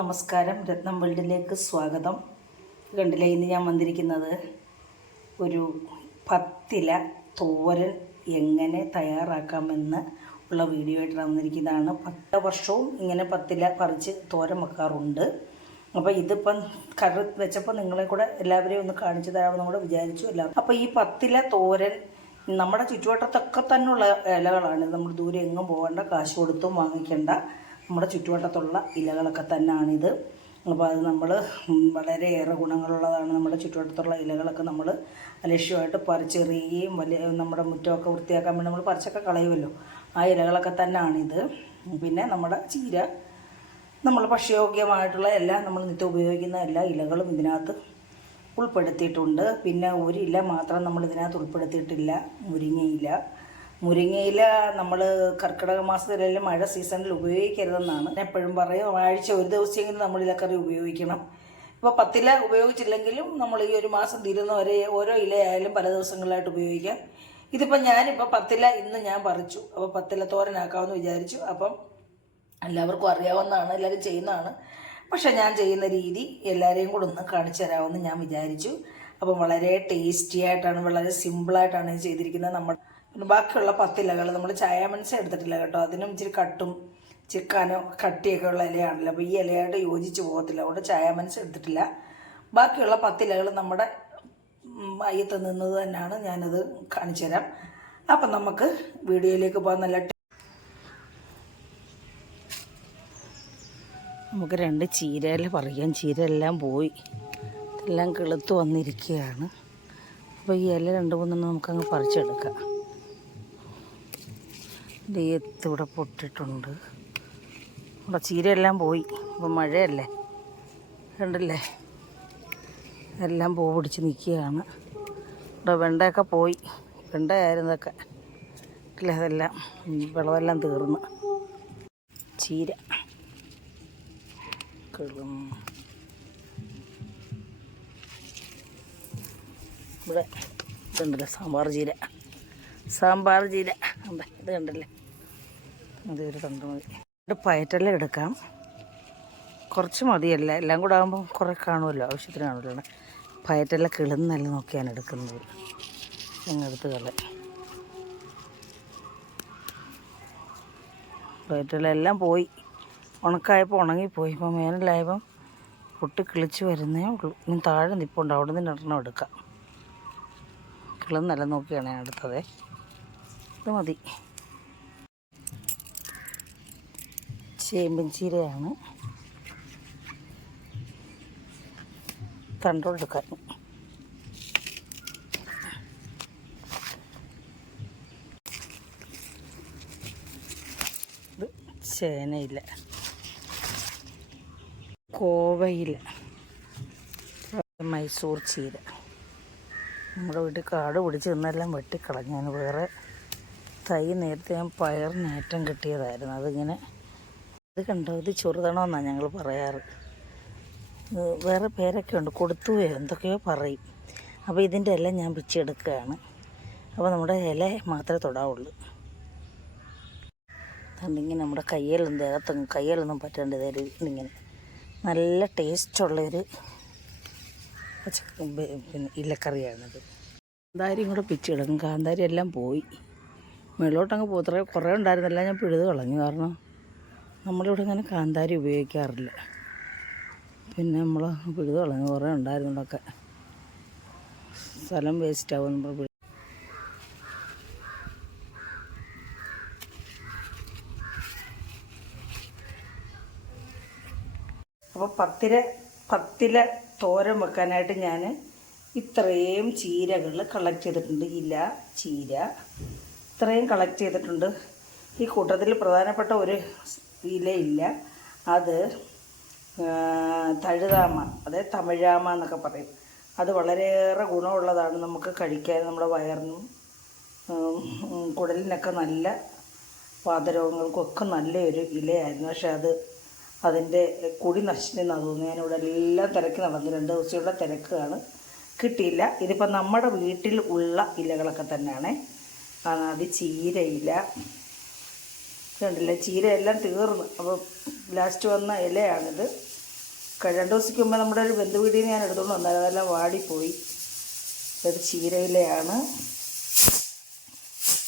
നമസ്കാരം, രത്നം വേൾഡിലേക്ക് സ്വാഗതം. കണ്ടില്ലേ, ഇന്ന് ഞാൻ വന്നിരിക്കുന്നത് ഒരു പത്തില തോരൻ എങ്ങനെ തയ്യാറാക്കാമെന്ന് ഉള്ള വീഡിയോ ആയിട്ട് വന്നിരിക്കുന്നതാണ്. 10 വർഷവും ഇങ്ങനെ പത്തില പറിച്ച് തോരൻ വെക്കാറുണ്ട്. അപ്പോൾ ഇതിപ്പം കറി വെച്ചപ്പോൾ നിങ്ങളെ കൂടെ എല്ലാവരെയും ഒന്ന് കാണിച്ചു തരാമെന്ന് കൂടെ വിചാരിച്ചു. അപ്പോൾ ഈ പത്തില തോരൻ നമ്മുടെ ചുറ്റുവട്ടത്തൊക്കെ തന്നെയുള്ള ഇലകളാണ്. നമ്മൾ ദൂരെ എങ്ങും പോകേണ്ട, കാശ് കൊടുത്തും വാങ്ങിക്കേണ്ട, നമ്മുടെ ചുറ്റുവട്ടത്തുള്ള ഇലകളൊക്കെ തന്നെയാണിത്. അപ്പോൾ അത് നമ്മൾ വളരെയേറെ ഗുണങ്ങളുള്ളതാണ്. നമ്മുടെ ചുറ്റുവട്ടത്തുള്ള ഇലകളൊക്കെ നമ്മൾ അലക്ഷ്യമായിട്ട് പറിച്ചെറിയുകയും നമ്മുടെ മുറ്റമൊക്കെ വൃത്തിയാക്കാൻ വേണ്ടി നമ്മൾ പറിച്ചൊക്കെ കളയുമല്ലോ. ആ ഇലകളൊക്കെ തന്നെയാണിത്. പിന്നെ നമ്മുടെ ചീര, നമ്മൾ ഭക്ഷ്യയോഗ്യമായിട്ടുള്ള എല്ലാ നമ്മൾ നിത്യം ഉപയോഗിക്കുന്ന എല്ലാ ഇലകളും ഇതിനകത്ത് ഉൾപ്പെടുത്തിയിട്ടുണ്ട്. പിന്നെ ഒരു ഇല മാത്രം നമ്മൾ ഇതിനകത്ത് ഉൾപ്പെടുത്തിയിട്ടില്ല, മുരിങ്ങയില നമ്മൾ കർക്കിടക മാസത്തിലെല്ലാം മഴ സീസണിൽ ഉപയോഗിക്കരുതെന്നാണ് എപ്പോഴും പറയും. ആഴ്ച ഒരു ദിവസമെങ്കിലും നമ്മൾ ഇലക്കറി ഉപയോഗിക്കണം. ഇപ്പോൾ പത്തില ഉപയോഗിച്ചില്ലെങ്കിലും നമ്മൾ ഈ ഒരു മാസം തീരുന്നവരെ ഓരോ ഇലയായാലും പല ദിവസങ്ങളിലായിട്ട് ഉപയോഗിക്കാം. ഇതിപ്പോൾ ഞാനിപ്പോൾ പത്തില ഇന്ന് ഞാൻ പറിച്ചു, അപ്പോൾ പത്തില തോരനാക്കാമെന്ന് വിചാരിച്ചു. അപ്പം എല്ലാവർക്കും അറിയാവുന്നതാണ്, എല്ലാവരും ചെയ്യുന്നതാണ്. പക്ഷെ ഞാൻ ചെയ്യുന്ന രീതി എല്ലാവരെയും കൂടെ ഒന്ന് കാണിച്ചു തരാമെന്ന് ഞാൻ വിചാരിച്ചു. അപ്പം വളരെ ടേസ്റ്റി ആയിട്ടാണ്, വളരെ സിമ്പിളായിട്ടാണ് ഇത് ചെയ്തിരിക്കുന്നത്. ബാക്കിയുള്ള പത്തിലകൾ നമ്മൾ ചായാമൺസ എടുത്തിട്ടില്ല കേട്ടോ. അതിനും ഇച്ചിരി കട്ടും ചിക്കാനോ കട്ടിയൊക്കെ ഉള്ള ഇലയാണല്ലോ. അപ്പോൾ ഈ ഇലയായിട്ട് യോജിച്ച് പോകത്തില്ല, അതുകൊണ്ട് ചായാമൺസ എടുത്തിട്ടില്ല. ബാക്കിയുള്ള പത്തിലകൾ നമ്മുടെ അയ്യത്ത് നിന്നത് തന്നെയാണ്. ഞാനത് കാണിച്ചു തരാം. അപ്പം നമുക്ക് വീഡിയോയിലേക്ക് പോകാൻ. നമുക്ക് 2 ചീരയില പറിക്കാം. ചീര എല്ലാം പോയി, എല്ലാം കിളുത്ത് വന്നിരിക്കുകയാണ്. അപ്പോൾ ഈ ഇല 2-3 നമുക്കങ്ങ് പറിച്ചെടുക്കാം. ഇവിടെ പൊട്ടിട്ടുണ്ട്. ഇവിടെ ചീരയെല്ലാം പോയി. അപ്പോൾ മഴയല്ലേ, കണ്ടില്ലേ, എല്ലാം പൂ പിടിച്ച് നിൽക്കുകയാണ്. ഇവിടെ വെണ്ടയൊക്കെ പോയി, വെണ്ടയായിരുന്നതൊക്കെ ഇല്ല, അതെല്ലാം വിളവെല്ലാം തീർന്ന്. ചീര ഇവിടെ ഇതുണ്ടല്ലോ, സാമ്പാർ ചീര ഇത് കണ്ടല്ലേ, അതൊരു കണ്ട് മതി. ഇവിടെ പയറ്റെല്ലാം എടുക്കാം, കുറച്ച് മതിയല്ല, എല്ലാം കൂടെ ആകുമ്പോൾ കുറേ കാണുമല്ലോ, ആവശ്യത്തിന് കാണുമല്ലോ. പയറ്റെല്ലാം കിളുന്നല്ല നോക്കിയാണ് എടുക്കുന്നത്. ഞങ്ങളെടുത്ത് പയറ്റെല്ലാം എല്ലാം പോയി, ഉണക്കായപ്പോൾ ഉണങ്ങിപ്പോയി. ഇപ്പം വേനലായപ്പം പൊട്ടി കിളിച്ച് വരുന്നേ ഉള്ളൂ. ഇനി താഴെ നിൽപ്പുണ്ട്, അവിടെ നിന്ന് 2 എടുക്കാം. കിളുന്നല്ല നോക്കിയാണ് ഞാൻ എടുത്തത്. ഇത് മതി. ചേമ്പൻ ചീരയാണ്, തണ്ടോടെടുക്കാൻ. ഇത് ചേനയില്ല, കോവയില, മൈസൂർ ചീര. നമ്മുടെ വീട്ടിൽ കാട് പിടിച്ച് നിന്നെല്ലാം വെട്ടിക്കളഞ്ഞാൽ. വേറെ തൈ നേരത്തെ ഞാൻ പയറിനേറ്റം കിട്ടിയതായിരുന്നു. അതിങ്ങനെ, ഇത് കണ്ടോ, ഇത് ചെറുതണമെന്നാണ് ഞങ്ങൾ പറയാറ്. വേറെ പേരൊക്കെ ഉണ്ട്, കൊടുത്തുവയോ എന്തൊക്കെയോ പറയും. അപ്പോൾ ഇതിൻ്റെ ഇല ഞാൻ പിച്ചെടുക്കുകയാണ്. അപ്പോൾ നമ്മുടെ ഇല മാത്രമേ തൊടാവുള്ളൂ. അതുകൊണ്ടിങ്ങനെ നമ്മുടെ കയ്യിലൊന്നും പറ്റാണ്ട് ഇങ്ങനെ നല്ല ടേസ്റ്റുള്ളൊരു പിന്നെ ഇലക്കറിയാണിത്. കാന്താരിയും കൂടെ പിച്ചെടുക്കും. കാന്താരി എല്ലാം പോയി, മേളോട്ടങ്ങ് പോത്രേ കുറേ ഉണ്ടായിരുന്നില്ല, ഞാൻ പിഴുത് കളഞ്ഞു. കാരണം നമ്മളിവിടെ ഇങ്ങനെ കാന്താരി ഉപയോഗിക്കാറില്ല. പിന്നെ നമ്മൾ പിഴുത് കളഞ്ഞു, കുറേ ഉണ്ടായിരുന്നതൊക്കെ സ്ഥലം വേസ്റ്റാവും നമ്മൾ. അപ്പോൾ പത്തില തോരൻ വെക്കാനായിട്ട് ഞാൻ ഇത്രയും ചീരകൾ കളക്ട് ചെയ്തിട്ടുണ്ട്. ചീര ഇത്രയും കളക്ട് ചെയ്തിട്ടുണ്ട്. ഈ കൂട്ടത്തിൽ പ്രധാനപ്പെട്ട ഒരു ഇലയില്ല, അത് തഴുതാമ, അതായത് തമിഴാമ എന്നൊക്കെ പറയും. അത് വളരെയേറെ ഗുണമുള്ളതാണ് നമുക്ക് കഴിക്കാൻ. നമ്മുടെ വയറിനും കുടലിനൊക്കെ നല്ല, വാതരോഗങ്ങൾക്കൊക്കെ നല്ലൊരു ഇലയായിരുന്നു. പക്ഷെ അതിൻ്റെ കുടി നശിച്ചെന്നാണ് തോന്നുന്നത്. ഞാനിവിടെ എല്ലാം തിരക്ക് നടന്നു, 2 ദിവസമുള്ള തിരക്കാണ്, കിട്ടിയില്ല. ഇതിപ്പോൾ നമ്മുടെ വീട്ടിൽ ഉള്ള ഇലകളൊക്കെ തന്നെയാണ്. അത് ചീരയില, കണ്ടില്ലേ, ചീരയെല്ലാം തീർന്നു. അപ്പോൾ ലാസ്റ്റ് വന്ന ഇലയാണിത്. 2 ദിവസത്തേക്ക് മുമ്പ് നമ്മുടെ ഒരു ബന്ധുവീടിൽ ഞാൻ എടുത്തുകൊണ്ട് വന്നത്, അതെല്ലാം വാടിപ്പോയി. ഇത് ചീരയിലയാണ്.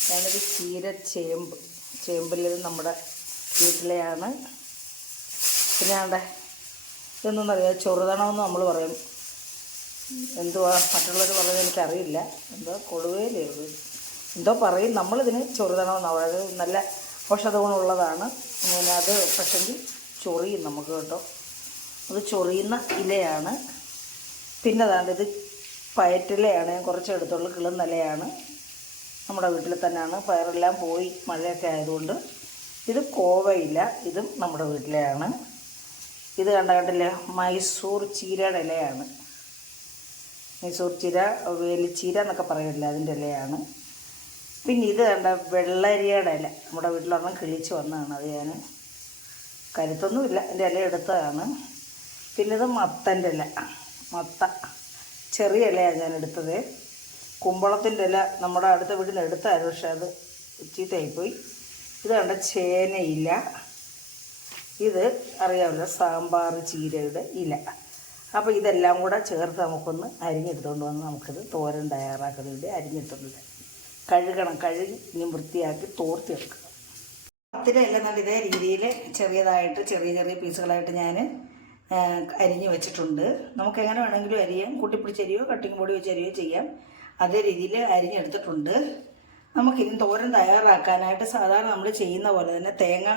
ഞാനൊരു ചേമ്പിൽ നമ്മുടെ വീട്ടിലെയാണ്. പിന്നെ ആണ്ടെ ഇതൊന്നറിയാം, ചെറുതണമെന്ന് നമ്മൾ പറയും. എന്തുവാ മറ്റുള്ളവർ പറയുന്നത് എനിക്കറിയില്ല. എന്തോ കൊടുവേലേ എന്തോ പറയും. നമ്മളിതിന് ചെറുതണമെന്നാണ് പറയുന്നത്. നല്ല ഔഷധ ഗുണമുള്ളതാണ്. പിന്നെ അത് പക്ഷെങ്കിൽ ചൊറിയും നമുക്ക് കേട്ടോ. അത് ചൊറിയുന്ന ഇലയാണ്. പിന്നെ അതാണ്ട് ഇത് പയറ്റിലയാണ്. ഞാൻ കുറച്ച് എടുത്തുള്ളൂ. കിളുന്നിലയാണ്. നമ്മുടെ വീട്ടിൽ തന്നെയാണ്. പയറെല്ലാം പോയി മഴയൊക്കെ ആയതുകൊണ്ട്. ഇത് കോവയില, ഇതും നമ്മുടെ വീട്ടിലെയാണ്. ഇത് കണ്ടില്ല, മൈസൂർ ചീരയുടെ ഇലയാണ്. മൈസൂർ ചീര, വേലിച്ചീര എന്നൊക്കെ പറയില്ല, അതിൻ്റെ ഇലയാണ്. പിന്നെ ഇത് കണ്ട വെള്ളരിയുടെ ഇല, നമ്മുടെ വീട്ടിലൊരെണ്ണം കിളിച്ച് വന്നതാണ്. അത് ഞാൻ കരുത്തൊന്നുമില്ല, എൻ്റെ ഇല എടുത്തതാണ്. പിന്നെ ഇത് മത്തൻ്റെ ഇല, ചെറിയ ഇലയാണ് ഞാൻ എടുത്തത്. കുമ്പളത്തിൻ്റെ ഇല നമ്മുടെ അടുത്ത വീട്ടിൽ എടുത്തായിരുന്നു, പക്ഷെ അത് ചീത്തയായിപ്പോയി. ഇത് കണ്ട ചേനയില, ഇത് അറിയാമല്ലോ സാമ്പാർ ചീരയുടെ ഇല. അപ്പോൾ ഇതെല്ലാം കൂടെ ചേർത്ത് നമുക്കൊന്ന് അരിഞ്ഞെടുത്തുകൊണ്ട് വന്ന് നമുക്കിത് തോരൻ തയ്യാറാക്കുന്ന വേണ്ടി അരിഞ്ഞെടുത്തുകൊണ്ട് കഴുകി ഇനി വൃത്തിയാക്കി തോർത്തി വെക്കുക. പത്തില എല്ലാം നല്ല ഇതേ രീതിയിൽ ചെറിയതായിട്ട് ചെറിയ പീസുകളായിട്ട് ഞാൻ അരിഞ്ഞ് വെച്ചിട്ടുണ്ട്. നമുക്ക് എങ്ങനെ വേണമെങ്കിലും അരിയാം. കൂട്ടിപ്പിടിച്ചരിയോ കട്ടിങ് പൊടി വെച്ച് അരിയോ ചെയ്യാം. അതേ രീതിയിൽ അരിഞ്ഞെടുത്തിട്ടുണ്ട്. നമുക്കിനി തോരൻ തയ്യാറാക്കാനായിട്ട് സാധാരണ നമ്മൾ ചെയ്യുന്ന പോലെ തന്നെ തേങ്ങ,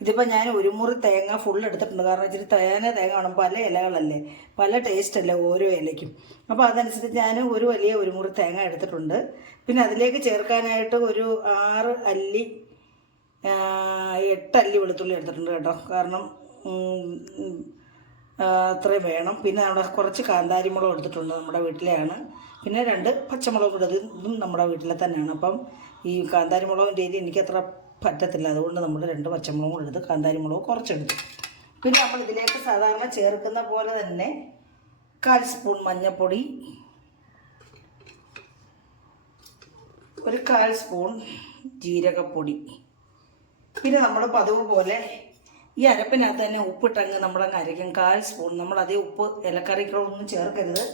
ഇതിപ്പോൾ ഞാൻ ഒരു മുറി തേങ്ങ ഫുൾ എടുത്തിട്ടുണ്ട്. കാരണം ഇച്ചിരി തേങ്ങ കാണും, പല ഇലകളല്ലേ, പല ടേസ്റ്റല്ലേ ഓരോ ഇലയ്ക്കും. അപ്പോൾ അതനുസരിച്ച് ഞാൻ ഒരു മുറി തേങ്ങ എടുത്തിട്ടുണ്ട്. പിന്നെ അതിലേക്ക് ചേർക്കാനായിട്ട് ഒരു 8 അല്ലി വെളുത്തുള്ളി എടുത്തിട്ടുണ്ട് കേട്ടോ. കാരണം അത്രയും വേണം. പിന്നെ നമ്മുടെ കുറച്ച് കാന്താരിമുളക് എടുത്തിട്ടുണ്ട്, നമ്മുടെ വീട്ടിലെയാണ്. പിന്നെ 2 പച്ചമുളക് കൂടെ, ഇതും നമ്മുടെ വീട്ടിലെ തന്നെയാണ്. അപ്പം ഈ കാന്താരിമുളകിൻ്റെ രീതി എനിക്കത്ര പറ്റത്തില്ല, അതുകൊണ്ട് നമ്മൾ 2 പച്ചമുളകും എടുത്ത് കാന്താരിമുളക് കുറച്ചെടുത്തു. പിന്നെ നമ്മൾ ഇതിലേക്ക് സാധാരണ ചേർക്കുന്ന പോലെ തന്നെ 1/4 സ്പൂൺ മഞ്ഞൾപ്പൊടി, ഒരു 1/4 സ്പൂൺ ജീരകപ്പൊടി. പിന്നെ നമ്മൾ പതിവ് പോലെ ഈ അരപ്പിനകത്ത് തന്നെ ഉപ്പിട്ടങ്ങ് നമ്മളങ്ങ് അരയ്ക്കും. 1/4 സ്പൂൺ. നമ്മളതേ ഉപ്പ് ഇലക്കറിക്കൊന്നും ചേർക്കരുത്.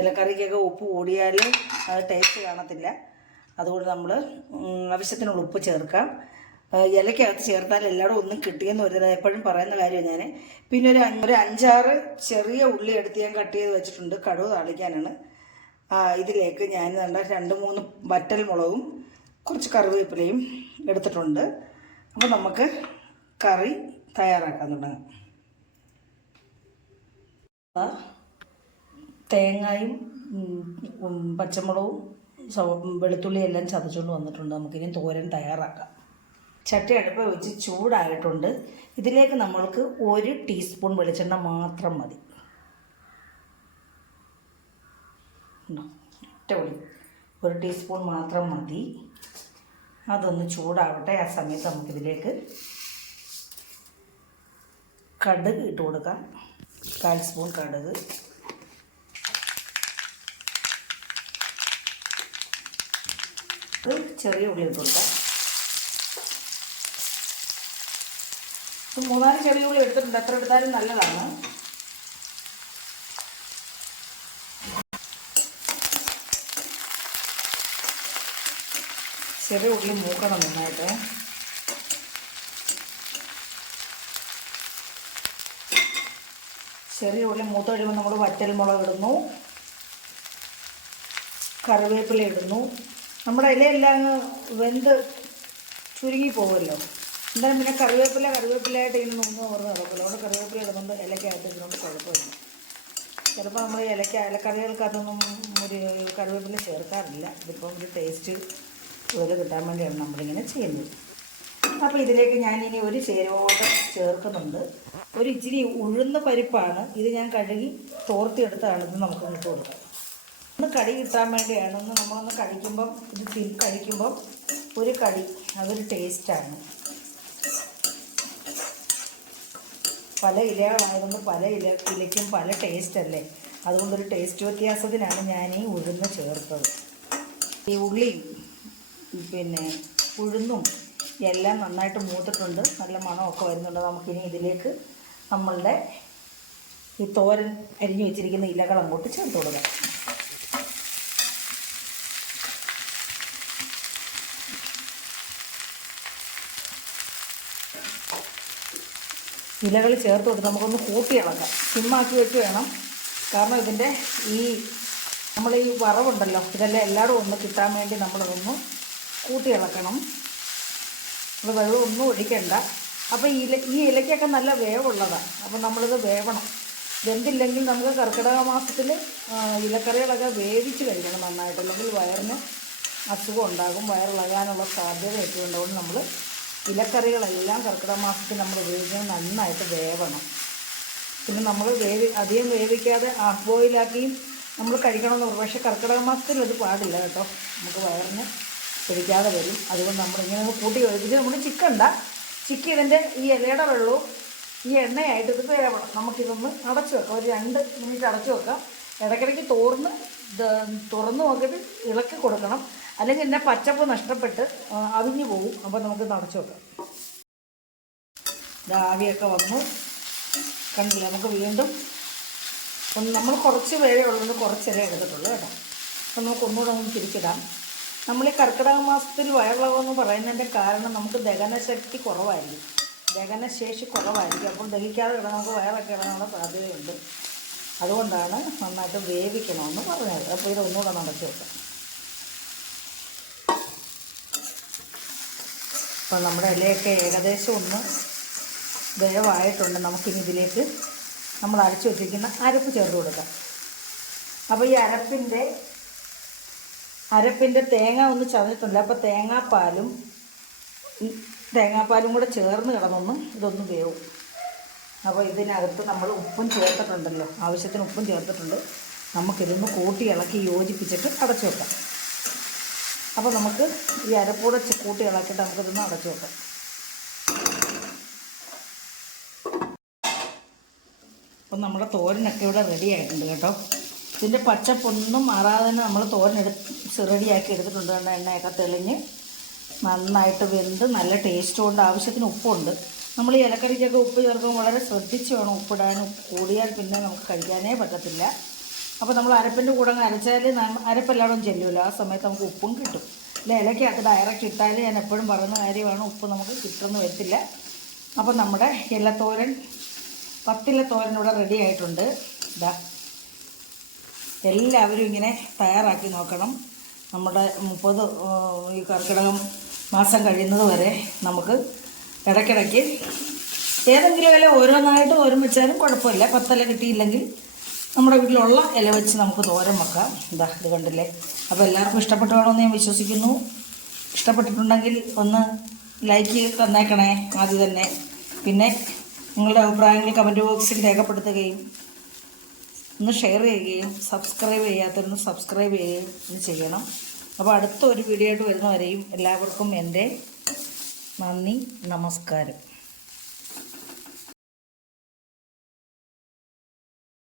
ഇലക്കറിക്കൊക്കെ ഉപ്പ് കൂടിയാൽ അത് ടേസ്റ്റ് കാണത്തില്ല. അതുകൊണ്ട് നമ്മൾ ആവശ്യത്തിനുള്ള ഉപ്പ് ചേർക്കാം. ഇലക്കകത്ത് ചേർത്താൽ എല്ലായിടും ഒന്നും കിട്ടിയെന്ന് വരുന്നത് എപ്പോഴും പറയുന്ന കാര്യമാണ് ഞാൻ. പിന്നെ ഒരു 5-6 ചെറിയ ഉള്ളി എടുത്ത് ഞാൻ കട്ട് ചെയ്ത് വെച്ചിട്ടുണ്ട്, കടുക് താളിക്കാനാണ്. ഇതിലേക്ക് ഞാൻ 2-3 വറ്റൽ മുളകും കുറച്ച് കറിവേപ്പിലയും എടുത്തിട്ടുണ്ട്. അപ്പോൾ നമുക്ക് കറി തയ്യാറാക്കാൻ തുടങ്ങാം. തേങ്ങയും പച്ചമുളകും വെളുത്തുള്ളി എല്ലാം ചതച്ചുകൊണ്ട് വന്നിട്ടുണ്ട്. നമുക്കിനി തോരൻ തയ്യാറാക്കാം. ചട്ടി അടുപ്പ് വെച്ച് ചൂടായിട്ടുണ്ട്. ഇതിലേക്ക് നമ്മൾക്ക് 1 ടീസ്പൂൺ വെളിച്ചെണ്ണ മാത്രം മതി. ഒറ്റ 1 ടീസ്പൂൺ മാത്രം മതി. അതൊന്ന് ചൂടാവട്ടെ. ആ സമയത്ത് നമുക്കിതിലേക്ക് കടുക് ഇട്ട് കൊടുക്കാം. 1/4 സ്പൂൺ കടുക്, ചെറിയ ഉള്ളി ഇട്ട് കൊടുക്കാം. 3-4 ചെറിയ ഉള്ളി എടുത്തിട്ടുണ്ട്, എത്ര എടുത്താലും നല്ലതാണ്. ചെറിയ ഉള്ളി മൂക്കണം നന്നായിട്ട്. ചെറിയ ഉള്ളി മൂത്ത് കഴിയുമ്പോൾ നമ്മൾ വറ്റൽമുളക് ഇടുന്നു, കറിവേപ്പില ഇടുന്നു. നമ്മുടെ ഇലയെല്ലാം വെന്ത് ചുരുങ്ങി പോകുമല്ലോ. എന്തായാലും പിന്നെ കറിവേപ്പിലായിട്ട് ഇങ്ങനെ നോക്കുമ്പോൾ പറഞ്ഞ് നടക്കില്ല. അവിടെ കറിവേപ്പില ഇടുന്നുണ്ട്, ഇലക്കകത്ത് ഇടുന്നുണ്ട്, കുഴപ്പമില്ല. ചിലപ്പോൾ നമ്മൾ ഇലക്കറികൾക്കകത്തൊന്നും ഒരു കറിവേപ്പില ചേർക്കാറില്ല. ഇതിപ്പം ഒരു ടേസ്റ്റ് കൂടുതൽ കിട്ടാൻ വേണ്ടിയാണ് നമ്മളിങ്ങനെ ചെയ്യുന്നത്. അപ്പോൾ ഇതിലേക്ക് ഞാനിനി ഒരു ചേരുവ ചേർക്കുന്നുണ്ട്. ഒരു ഇച്ചിരി ഉഴുന്ന പരിപ്പാണ് ഇത്. ഞാൻ കഴുകി തോർത്തിയെടുത്താണ്. ഇത് നമുക്ക് ഇട്ട് കൊടുക്കാം. ഒന്ന് കടി കിട്ടാൻ വേണ്ടിയാണ്. നമ്മളൊന്ന് കഴിക്കുമ്പം ഇത് കഴിക്കുമ്പം ഒരു കടി, അതൊരു ടേസ്റ്റാണ്. പല ഇലകളായതുകൊണ്ട് പല ഇലയ്ക്കും പല ടേസ്റ്റ് അല്ലേ. അതുകൊണ്ടൊരു ടേസ്റ്റ് വ്യത്യാസത്തിനാണ് ഞാൻ ഈ ഉഴുന്ന് ചേർത്തത്. ഈ ഉള്ളിയും പിന്നെ ഉഴുന്നും എല്ലാം നന്നായിട്ട് മൂത്തിട്ടുണ്ട്, നല്ല മണമൊക്കെ വരുന്നുണ്ട്. നമുക്കിനി ഇതിലേക്ക് നമ്മളുടെ ഈ തോരൻ അരിഞ്ഞു വെച്ചിരിക്കുന്ന ഇലകൾ അങ്ങോട്ട് ചേർത്ത് കൊടുക്കാം. ഇലകൾ ചേർത്ത് കൊടുത്ത് നമുക്കൊന്ന് കൂട്ടി ഇളക്കാം. സിമ്മാക്കി വെച്ച് വേണം, കാരണം ഇതിൻ്റെ നമ്മൾ ഈ വറവുണ്ടല്ലോ ഇതെല്ലാം എല്ലായിടും ഒന്ന് കിട്ടാൻ വേണ്ടി നമ്മളതൊന്ന് കൂട്ടി ഇളക്കണം. നമ്മൾ വെള്ളം ഒന്നും ഒഴിക്കണ്ട. അപ്പോൾ ഈ ഇലയ്ക്കൊക്കെ നല്ല വേവുള്ളതാണ്. അപ്പോൾ നമ്മളിത് വേവണം. വെന്തില്ലെങ്കിൽ നമുക്ക് കർക്കിടക മാസത്തിൽ ഇലക്കറികളൊക്കെ വേവിച്ച് കഴിക്കണം നന്നായിട്ട്, അല്ലെങ്കിൽ വയറിന് അസുഖം ഉണ്ടാകും, വയറിളകാനുള്ള സാധ്യതയൊക്കെ ഉണ്ടാകും. നമ്മൾ ഇലക്കറികളെല്ലാം കർക്കിടക മാസത്തിൽ നമ്മൾ ഉപയോഗിക്കുന്നത് നന്നായിട്ട് വേവണം. പിന്നെ നമ്മൾ അധികം വേവിക്കാതെ ഹാഫ് ബോയിലാക്കിയും നമ്മൾ കഴിക്കണമെന്ന് പറയും. പക്ഷേ കർക്കിടക മാസത്തിൽ അത് പാടില്ല കേട്ടോ, നമുക്ക് വയറിന് പിടിക്കാതെ വരും. അതുകൊണ്ട് നമ്മളിങ്ങനെ കൂട്ടി ഒഴിപ്പിച്ച് നമ്മൾ ചിക്കി ഇതിൻ്റെ ഈ ഇലയുടെ വെള്ളവും ഈ എണ്ണയായിട്ട് ഇത് വേവണം. നമുക്കിതൊന്ന് അടച്ചു വെക്കാം, ഒരു 2 മിനിറ്റ് അടച്ചു വെക്കാം. ഇടയ്ക്കിടയ്ക്ക് തുറന്ന് നോക്കിയിട്ട് ഇളക്കി കൊടുക്കണം, അല്ലെങ്കിൽ ഇതിൻ്റെ പച്ചപ്പ് നഷ്ടപ്പെട്ട് അവിഞ്ഞു പോകും. അപ്പോൾ നമുക്കിത് അടച്ചു വെക്കാം. ആവിയൊക്കെ വന്നു കണ്ടില്ല. നമുക്ക് വീണ്ടും നമ്മൾ കുറച്ച് പേരേ ഉള്ളൂ, കുറച്ചേരെ എടുത്തിട്ടുള്ളൂ കേട്ടോ. അപ്പം നമുക്ക് ഒന്നുകൂടെ ഒന്ന് തിരിച്ചിടാം. നമ്മൾ ഈ കർക്കിടക മാസത്തിൽ വയറിളകമെന്ന് പറയുന്നതിൻ്റെ കാരണം നമുക്ക് ദഹനശക്തി കുറവായിരിക്കും, ദഹനശേഷി കുറവായിരിക്കും. അപ്പോൾ ദഹിക്കാതെ കിടന്ന് നമുക്ക് വയറൊക്കെ ഇടാനുള്ള സാധ്യതയുണ്ട്. അതുകൊണ്ടാണ് നന്നായിട്ട് വേവിക്കണമെന്ന് പറഞ്ഞത്. അപ്പോൾ ഇത് ഒന്നുകൂടെ നടത്തി വെക്കാം. അപ്പോൾ നമ്മുടെ ഇലയൊക്കെ ഏകദേശം ഒന്ന് വേവായിട്ടുണ്ട്. നമുക്കിനി ഇതിലേക്ക് നമ്മൾ അരച്ച് വെച്ചിരിക്കുന്ന അരപ്പ് ചേർത്ത് കൊടുക്കാം. അപ്പോൾ ഈ അരപ്പിൻ്റെ തേങ്ങ ഒന്ന് ചതച്ചിട്ടുണ്ട്. അപ്പോൾ തേങ്ങാപ്പാലും കൂടെ ചേർന്ന് കിടന്നൊന്ന് ഇതൊന്ന് വേവും. അപ്പോൾ ഇതിനകത്ത് നമ്മൾ ഉപ്പും ചേർത്തിട്ടുണ്ടല്ലോ, ആവശ്യത്തിന് ഉപ്പും ചേർത്തിട്ടുണ്ട്. നമുക്കിതൊന്ന് കൂട്ടി ഇളക്കി യോജിപ്പിച്ചിട്ട് അടച്ചു വെക്കാം. അപ്പോൾ നമുക്ക് ഈ അരപ്പൂടെ കൂട്ടി ഇളക്കിയിട്ട് നമുക്കിതൊന്ന് അടച്ചു വെക്കാം. അപ്പം നമ്മുടെ തോരനൊക്കെ ഇവിടെ റെഡി ആയിട്ടുണ്ട് കേട്ടോ. ഇതിൻ്റെ പച്ചപ്പൊന്നും മാറാതെ തന്നെ നമ്മൾ റെഡിയാക്കി എടുത്തിട്ടുണ്ട്. എണ്ണയൊക്കെ തെളിഞ്ഞ് നന്നായിട്ട് വെന്ത് നല്ല ടേസ്റ്റും ഉണ്ട്, ആവശ്യത്തിന് ഉപ്പുണ്ട്. നമ്മൾ ഈ ഇലക്കറിക്കൊക്കെ ഉപ്പ് ചേർക്കുമ്പോൾ വളരെ ശ്രദ്ധിച്ച് വേണം ഉപ്പിടാനും. ഉപ്പ് കൂടിയാൽ പിന്നെ നമുക്ക് കഴിക്കാനേ പറ്റത്തില്ല. അപ്പോൾ നമ്മൾ അരപ്പിൻ്റെ കൂടെ അരച്ചാൽ അരപ്പെല്ലായിടും ചെല്ലുമല്ലോ, ആ സമയത്ത് നമുക്ക് ഉപ്പും കിട്ടും. അല്ല ഇലക്കകത്ത് ഡയറക്റ്റ് ഇട്ടാൽ ഞാൻ എപ്പോഴും പറയുന്ന കാര്യമാണ്, ഉപ്പ് നമുക്ക് കിട്ടുമെന്ന് വരത്തില്ല. അപ്പോൾ നമ്മുടെ പത്തില തോരൻ ഇവിടെ റെഡി ആയിട്ടുണ്ട്. ഇതാ എല്ലാവരും ഇങ്ങനെ തയ്യാറാക്കി നോക്കണം. നമ്മുടെ 30 ഈ കർക്കിടകം മാസം കഴിയുന്നത് വരെ നമുക്ക് ഇടയ്ക്കിടയ്ക്ക് ഏതെങ്കിലും ഇല ഓരോന്നായിട്ട് വെച്ചാലും കുഴപ്പമില്ല. 10 ഇല കിട്ടിയില്ലെങ്കിൽ നമ്മുടെ വീട്ടിലുള്ള ഇല വെച്ച് നമുക്ക് തോരൻ വെക്കാം. ഇതാ ഇത് കണ്ടില്ലേ. അപ്പോൾ എല്ലാവർക്കും ഇഷ്ടപ്പെട്ടു വേണമെന്ന് ഞാൻ വിശ്വസിക്കുന്നു. ഇഷ്ടപ്പെട്ടിട്ടുണ്ടെങ്കിൽ ഒന്ന് ലൈക്ക് തന്നേക്കണേ ആദ്യം തന്നെ. പിന്നെ നിങ്ങളുടെ അഭിപ്രായങ്ങൾ കമൻറ്റ് ബോക്സിൽ രേഖപ്പെടുത്തുകയും ഒന്ന് ഷെയർ ചെയ്യുകയും സബ്സ്ക്രൈബ് ചെയ്യാത്തവരൊന്ന് സബ്സ്ക്രൈബ് ചെയ്യുകയും ചെയ്യണം. അപ്പോൾ അടുത്ത ഒരു വീഡിയോ ആയിട്ട് വരുന്നവരെയും എല്ലാവർക്കും എൻ്റെ നന്ദി, നമസ്കാരം.